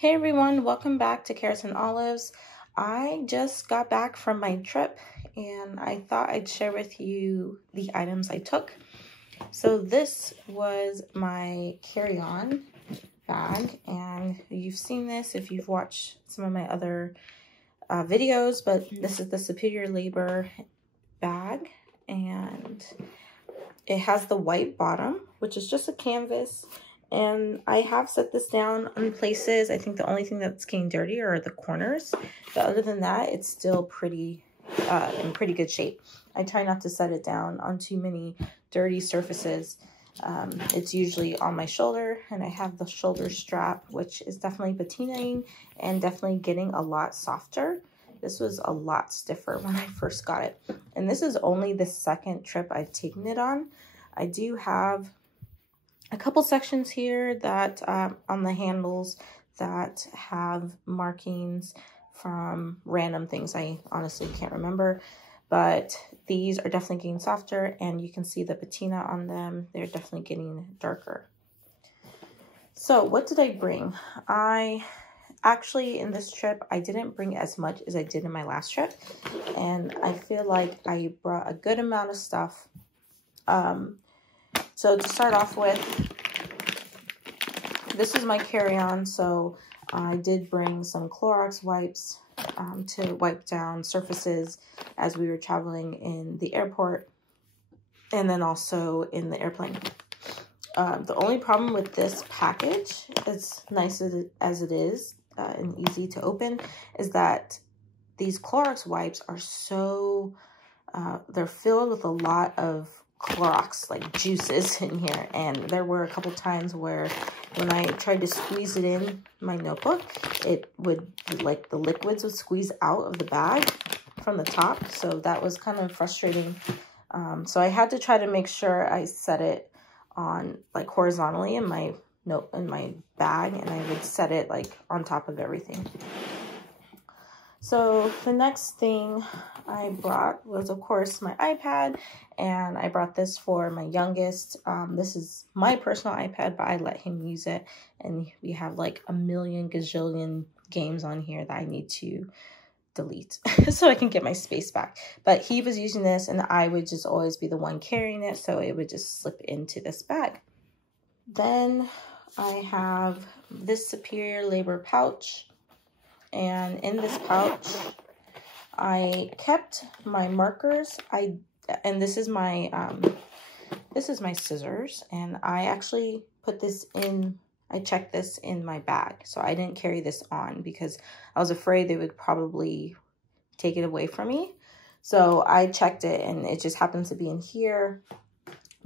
Hey everyone, welcome back to Carrots and Olives. I just got back from my trip and I thought I'd share with you the items I took. So this was my carry-on bag, and you've seen this if you've watched some of my other videos, but this is the Superior Labor bag, and it has the white bottom, which is just a canvas. And I have set this down on places. I think the only thing that's getting dirty are the corners. But other than that, it's still pretty in pretty good shape. I try not to set it down on too many dirty surfaces. It's usually on my shoulder, and I have the shoulder strap, which is definitely patinaing and definitely getting a lot softer. This was a lot stiffer when I first got it. And this is only the second trip I've taken it on. I do have a couple sections here that on the handles that have markings from random things. I honestly can't remember, but these are definitely getting softer, and you can see the patina on them. They're definitely getting darker. So what did I bring? I actually, in this trip, I didn't bring as much as I did in my last trip, and I feel like I brought a good amount of stuff. So to start off with, this is my carry-on. So I did bring some Clorox wipes to wipe down surfaces as we were traveling in the airport and then also in the airplane. The only problem with this package, as nice as it is and easy to open, is that these Clorox wipes are so, they're filled with a lot of Clorox like juices in here, and there were a couple times where when I tried to squeeze it in my notebook, it would, like, the liquids would squeeze out of the bag from the top, so that was kind of frustrating. So I had to try to make sure I set it on like horizontally in my bag, and I would set it like on top of everything. So the next thing I brought was, of course, my iPad, and I brought this for my youngest. This is my personal iPad, but I let him use it, and we have like a million gazillion games on here that I need to delete so I can get my space back. But he was using this, and I would just always be the one carrying it, so it would just slip into this bag. Then I have this Superior Labor pouch. And in this pouch, I kept my markers. And this is my scissors, and I actually put this in. I checked this in my bag, so I didn't carry this on because I was afraid they would probably take it away from me. So I checked it, and it just happens to be in here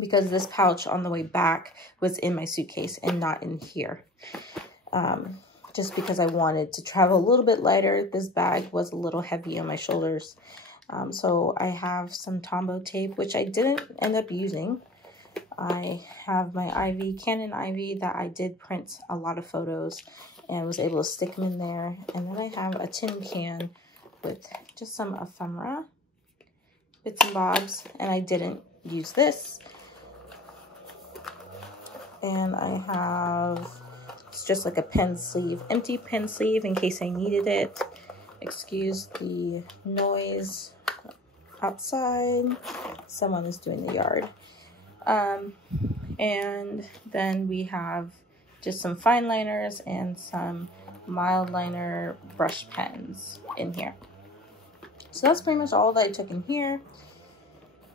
because this pouch on the way back was in my suitcase and not in here. Just because I wanted to travel a little bit lighter. This bag was a little heavy on my shoulders. So I have some Tombow tape, which I didn't end up using. I have my Canon IV that I did print a lot of photos and was able to stick them in there. And then I have a tin can with just some ephemera, bits and bobs, and I didn't use this. And I have, it's just like a pen sleeve, empty pen sleeve in case I needed it. Excuse the noise outside. Someone is doing the yard. And then we have just some fine liners and some mild liner brush pens in here. So that's pretty much all that I took in here.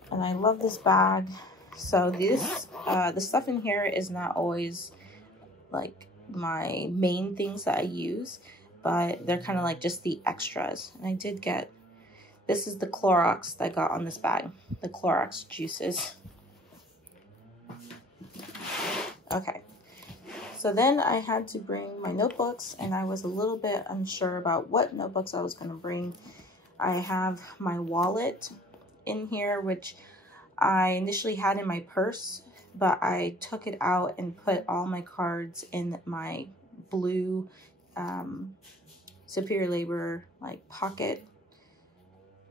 And I love this bag. So this, the stuff in here is not always like my main things that I use, but they're kind of like just the extras. And I did get, this is the Clorox that I got on this bag, the Clorox juices. Okay, so then I had to bring my notebooks, and I was a little bit unsure about what notebooks I was going to bring. I have my wallet in here, which I initially had in my purse, but I took it out and put all my cards in my blue Superior Labor like pocket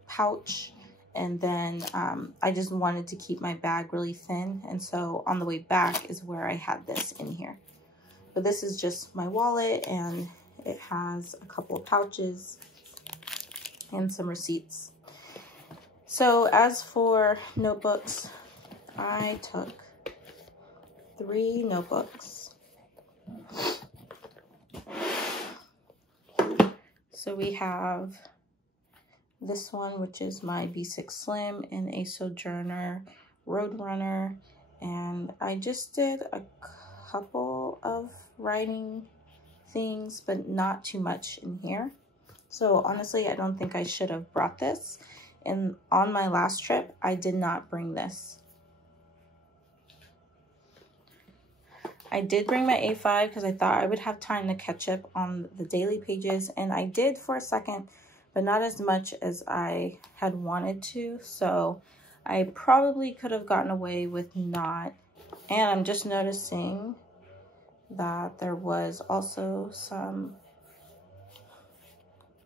pouch. And then I just wanted to keep my bag really thin. And so on the way back is where I had this in here. But this is just my wallet, and it has a couple of pouches and some receipts. So as for notebooks, I took 3 notebooks. So we have this one, which is my B6 Slim and a Sojourner Roadrunner. And I just did a couple of writing things, but not too much in here. So honestly, I don't think I should have brought this. And on my last trip, I did not bring this. I did bring my A5 because I thought I would have time to catch up on the daily pages. And I did for a second, but not as much as I had wanted to. So I probably could have gotten away with not. And I'm just noticing that there was also some,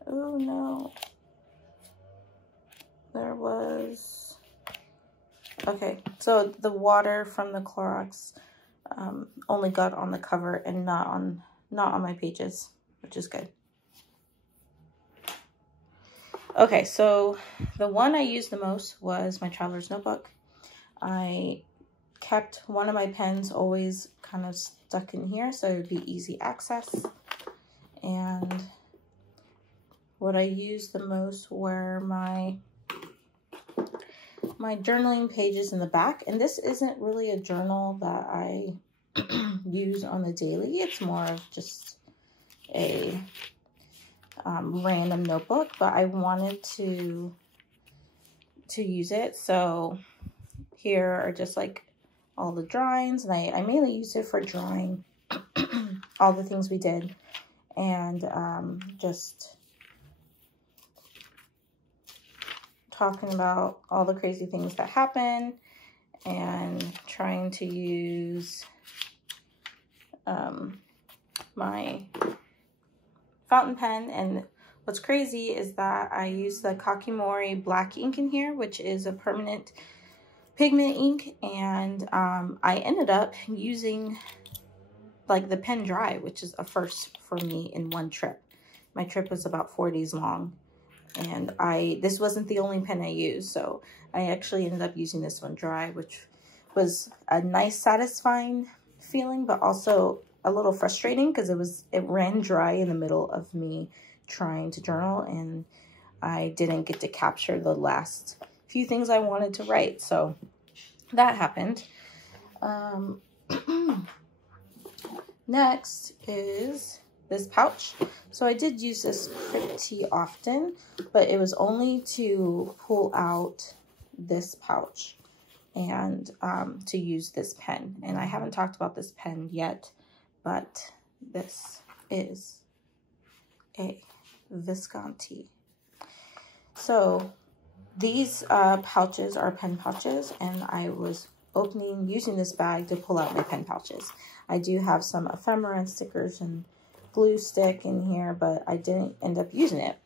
oh no, there was, okay, so the water from the Clorox only got on the cover and not on my pages, which is good. Okay, so the one I used the most was my traveler's notebook. I kept one of my pens always kind of stuck in here so it would be easy access. And what I used the most were my journaling pages in the back. And this isn't really a journal that I use on the daily. It's more of just a random notebook, but I wanted to use it. So here are just like all the drawings, and I mainly used it for drawing all the things we did, and just talking about all the crazy things that happen, and trying to use my fountain pen. And what's crazy is that I use the Kakimori black ink in here, which is a permanent pigment ink, and I ended up using like the pen dry, which is a first for me in one trip. My trip was about 4 days long, and this wasn't the only pen I used, so I actually ended up using this one dry, which was a nice satisfying feeling, but also a little frustrating because it ran dry in the middle of me trying to journal, and I didn't get to capture the last few things I wanted to write, so that happened. Next is this pouch. So I did use this pretty often, but it was only to pull out this pouch and to use this pen. And I haven't talked about this pen yet, but this is a Visconti. So these pouches are pen pouches, and I was using this bag to pull out my pen pouches. I do have some ephemera and stickers and glue stick in here, but I didn't end up using it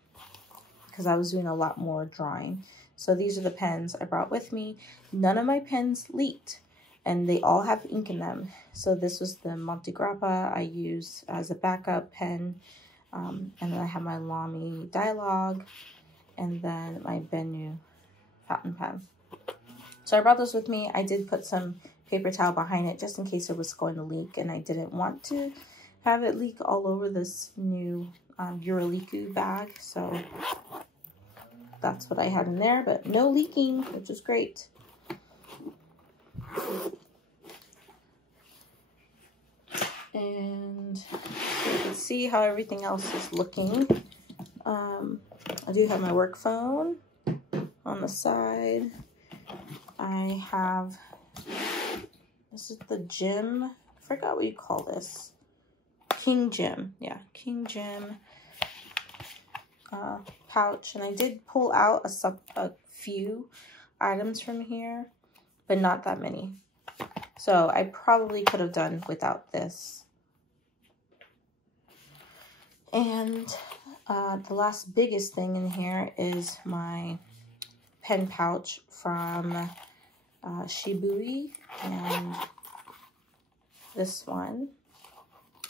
because I was doing a lot more drawing. So these are the pens I brought with me. None of my pens leaked, and they all have ink in them. So this was the Monte Grappa I used as a backup pen, and then I have my Lamy Dialogue, and then my Benu fountain pen. So I brought those with me. I did put some paper towel behind it just in case it was going to leak, and I didn't want to have it leak all over this new Yuruliku bag. So that's what I had in there, but no leaking, which is great. And so you can see how everything else is looking. I do have my work phone on the side. I have, this is the Jim, I forgot what you call this. King Jim, yeah, King Jim pouch. And I did pull out a few items from here, but not that many. So I probably could have done without this. And the last biggest thing in here is my pen pouch from Shibui, and this one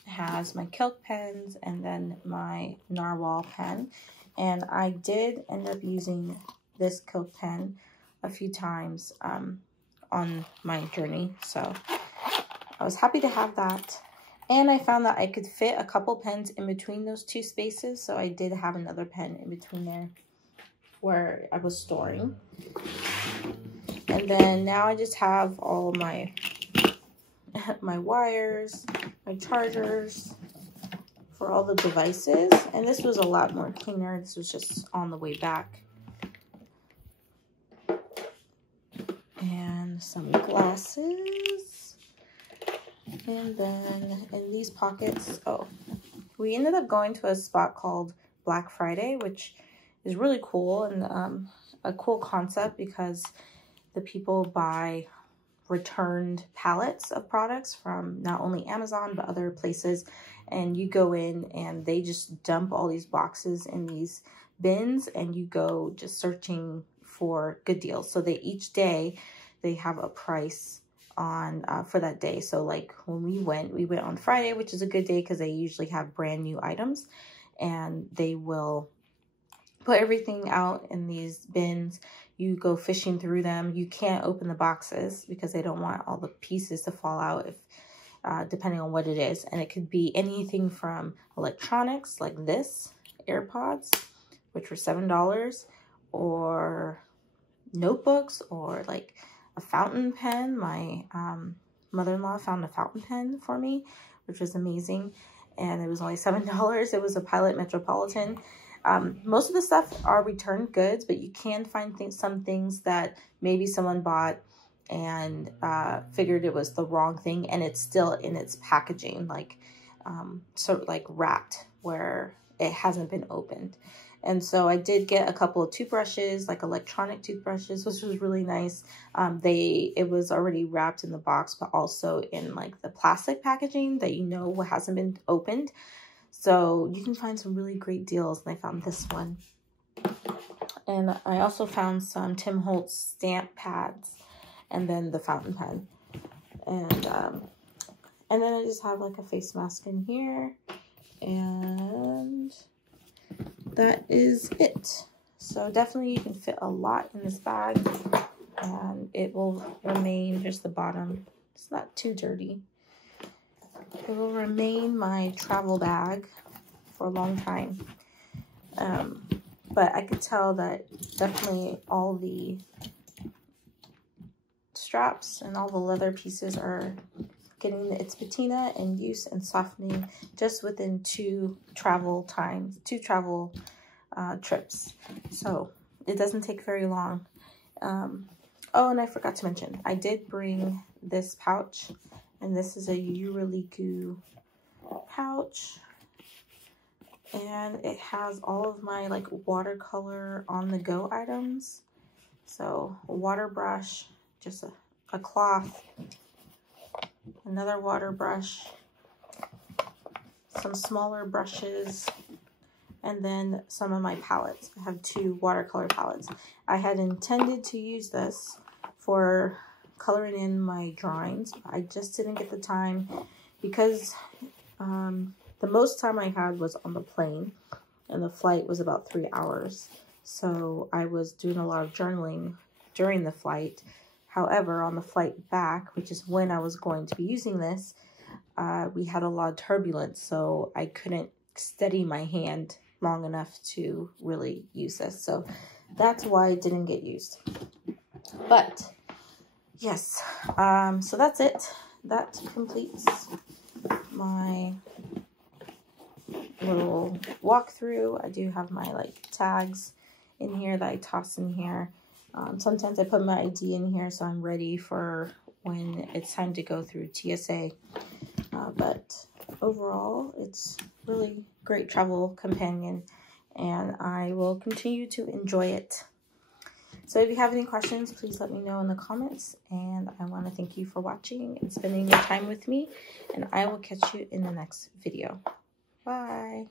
has my Kilk pens and then my Narwhal pen. And I did end up using this Kilk pen a few times on my journey. So I was happy to have that. And I found that I could fit a couple pens in between those two spaces. So I did have another pen in between there where I was storing. And then now I just have all my wires, my chargers for all the devices. And this was a lot more cleaner. This was just on the way back. And some glasses. And then in these pockets, oh, we ended up going to a spot called Black Friday, which is really cool and a cool concept because the people buy returned pallets of products from not only Amazon but other places, and you go in and they just dump all these boxes in these bins and you go just searching for good deals. So each day they have a price on for that day. So like when we went on Friday, which is a good day because they usually have brand new items, and they will put everything out in these bins. You go fishing through them. You can't open the boxes because they don't want all the pieces to fall out, if depending on what it is. And it could be anything from electronics like this, AirPods, which were $7, or notebooks, or like a fountain pen. My mother-in-law found a fountain pen for me, which was amazing. And it was only $7. It was a Pilot Metropolitan. Most of the stuff are returned goods, but you can find some things that maybe someone bought and figured it was the wrong thing, and it's still in its packaging, like sort of like wrapped where it hasn't been opened. And so I did get a couple of toothbrushes, like electronic toothbrushes, which was really nice. It was already wrapped in the box, but also in like the plastic packaging that what hasn't been opened. So you can find some really great deals, and I found this one. And I also found some Tim Holtz stamp pads, and then the fountain pen. And then I just have like a face mask in here, and that is it. So definitely you can fit a lot in this bag, and it will remain just the bottom. It's not too dirty. It will remain my travel bag for a long time. But I could tell that definitely all the straps and all the leather pieces are getting its patina and use and softening just within two travel trips. So it doesn't take very long. Oh, and I forgot to mention, I did bring this pouch, and this is a Yuruliku pouch, and it has all of my like watercolor on the go items. So a water brush, just a cloth, another water brush, some smaller brushes, and then some of my palettes. I have 2 watercolor palettes. I had intended to use this for coloring in my drawings. I just didn't get the time because the most time I had was on the plane, and the flight was about 3 hours. So I was doing a lot of journaling during the flight. However, on the flight back, which is when I was going to be using this, we had a lot of turbulence, so I couldn't steady my hand long enough to really use this. So that's why it didn't get used. But yes, so that's it. That completes my little walkthrough. I do have my like tags in here that I toss in here. Sometimes I put my ID in here so I'm ready for when it's time to go through TSA. But overall, it's really great travel companion, and I will continue to enjoy it. So if you have any questions, please let me know in the comments, and I want to thank you for watching and spending your time with me, and I will catch you in the next video. Bye.